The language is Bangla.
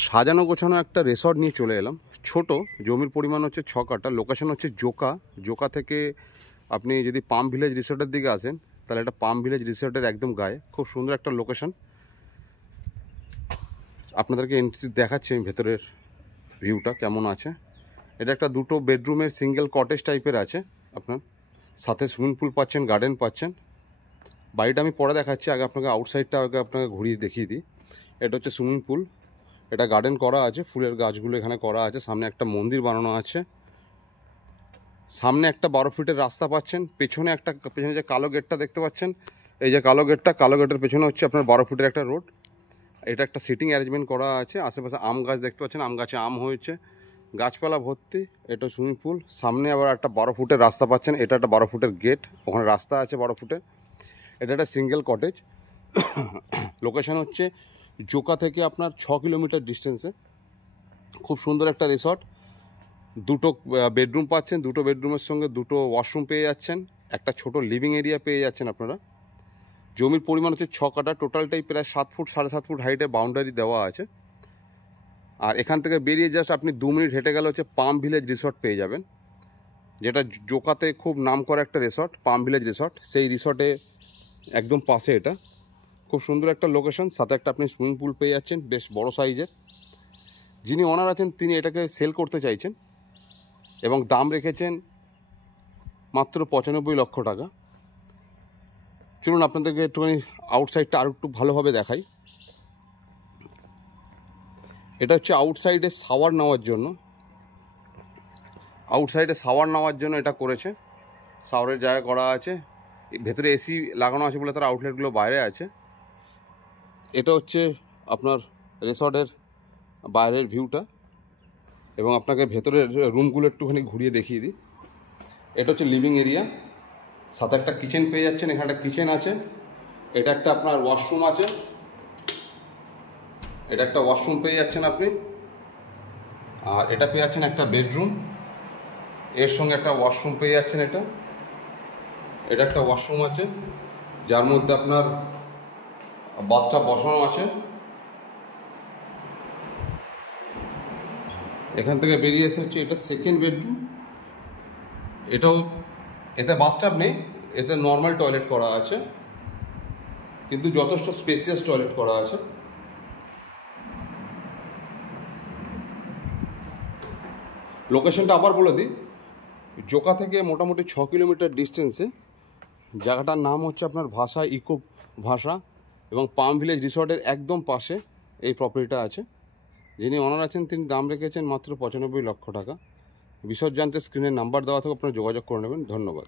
সাজানো গোছানো একটা রিসর্ট নিয়ে চলে এলাম। ছোট জমির পরিমাণ হচ্ছে 6 কাঠা, লোকেশন হচ্ছে জোকা থেকে আপনি যদি পাম ভিলেজ রিসর্টের দিকে আসেন তাহলে এটা পাম ভিলেজ রিসর্টের একদম গায়ে, খুব সুন্দর একটা লোকেশন। আপনাদেরকে এন্ট্রি দেখাচ্ছি আমি ভেতরের ভিউটা কেমন আছে। এটা একটা 2 বেডরুমের সিঙ্গেল কটেজ টাইপের আছে, আপনার সাথে সুইমিং পুল পাচ্ছেন, গার্ডেন পাচ্ছেন। বাড়িটা আমি পরে দেখাচ্ছি, আগে আপনাকে আউটসাইডটা আগে আপনাকে ঘুরিয়ে দেখিয়ে দিই। এটা হচ্ছে সুইমিং পুল, এটা গার্ডেন করা আছে, ফুলের গাছগুলো এখানে করা আছে, সামনে একটা মন্দির বানানো আছে, সামনে একটা 12 ফিটের রাস্তা পাচ্ছেন, পেছনে যে কালো গেটটা দেখতে পাচ্ছেন, এই যে কালো গেটের পেছনে হচ্ছে আপনার 12 ফুটের একটা রোড। এটা একটা সিটিং অ্যারেঞ্জমেন্ট করা আছে, আশেপাশে আম গাছ দেখতে পাচ্ছেন, আম গাছে আম হয়েছে, গাছপালা ভর্তি। এটা সুইমিং পুল, সামনে আবার একটা 12 ফুটের রাস্তা পাচ্ছেন, এটা একটা 12 ফুটের গেট, ওখানে রাস্তা আছে 12 ফুটের। এটা একটা সিঙ্গেল কটেজ, লোকেশন হচ্ছে জোকা থেকে আপনার 6 কিলোমিটার ডিস্টেন্সে। খুব সুন্দর একটা রিসর্ট, 2 বেডরুম পাচ্ছেন, 2 বেডরুমের সঙ্গে 2 ওয়াশরুম পেয়ে যাচ্ছেন, একটা ছোট লিভিং এরিয়া পেয়ে যাচ্ছেন আপনারা। জমির পরিমাণ হচ্ছে 6 কাঠা, টোটালটাই প্রায় 7 ফুট 7.5 ফুট হাইটে বাউন্ডারি দেওয়া আছে। আর এখান থেকে বেরিয়ে জাস্ট আপনি 2 মিনিট হেঁটে গেলে হচ্ছে পাম ভিলেজ রিসর্ট পেয়ে যাবেন, যেটা জোকাতে খুব নাম করা একটা রিসর্ট, পাম ভিলেজ রিসর্ট। সেই রিসর্টে একদম পাশে এটা, খুব সুন্দর একটা লোকেশন, সাথে একটা আপনি সুইমিং পুল পেয়ে যাচ্ছেন বেশ বড় সাইজের। যিনি ওনার আছেন তিনি এটাকে সেল করতে চাইছেন এবং দাম রেখেছেন মাত্র 95 লক্ষ টাকা। চলুন আপনাদেরকে একটুখানি আউটসাইডটা আরও একটু ভালোভাবে দেখাই। এটা হচ্ছে আউটসাইডে শাওয়ার নেওয়ার জন্য এটা করেছে, শাওয়ারের জায়গা করা আছে, ভেতরে এসি লাগানো আছে বলে তার আউটলেটগুলো বাইরে আছে। এটা হচ্ছে আপনার রিসর্টের বাইরের ভিউটা, এবং আপনাকে ভেতরের রুমগুলো একটুখানি ঘুরিয়ে দেখিয়ে দিই। এটা হচ্ছে লিভিং এরিয়া, সাথে একটা কিচেন পেয়ে যাচ্ছেন, এখানে একটা কিচেন আছে, এটা একটা আপনার ওয়াশরুম আছে, এটা একটা ওয়াশরুম পেয়ে যাচ্ছেন আপনি। আর এটা পেয়ে যাচ্ছেন একটা বেডরুম, এর সঙ্গে একটা ওয়াশরুম পেয়ে যাচ্ছেন। এটা একটা ওয়াশরুম আছে যার মধ্যে আপনার বাথটাব বসানো আছে। এখান থেকে বেরিয়ে এসে হচ্ছে এটা সেকেন্ড বেডরুম, এতে বাথটাব নেই, এতে নর্মাল টয়লেট করা আছে, কিন্তু যথেষ্ট স্পেসিয়াস টয়লেট করা আছে। লোকেশনটা আবার বলে দিই, জোকা থেকে মোটামুটি 6 কিলোমিটার ডিস্টেন্সে, জায়গাটার নাম হচ্ছে আপনার ইকো ভাষা, এবং পাম ভিলেজ রিসর্টের একদম পাশে এই প্রপার্টিটা আছে। যিনি ওনার আছেন তিনি দাম রেখেছেন মাত্র 95 লক্ষ টাকা। বিশদ জানতে স্ক্রিনের নাম্বার দেওয়া থেকে আপনারা যোগাযোগ করে নেবেন। ধন্যবাদ।